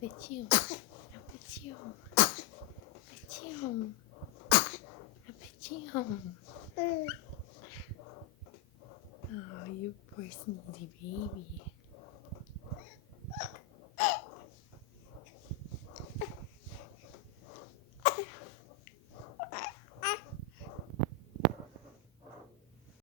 Apertinho, apertinho, apertinho, apertinho. Oh, you poor sneezy baby.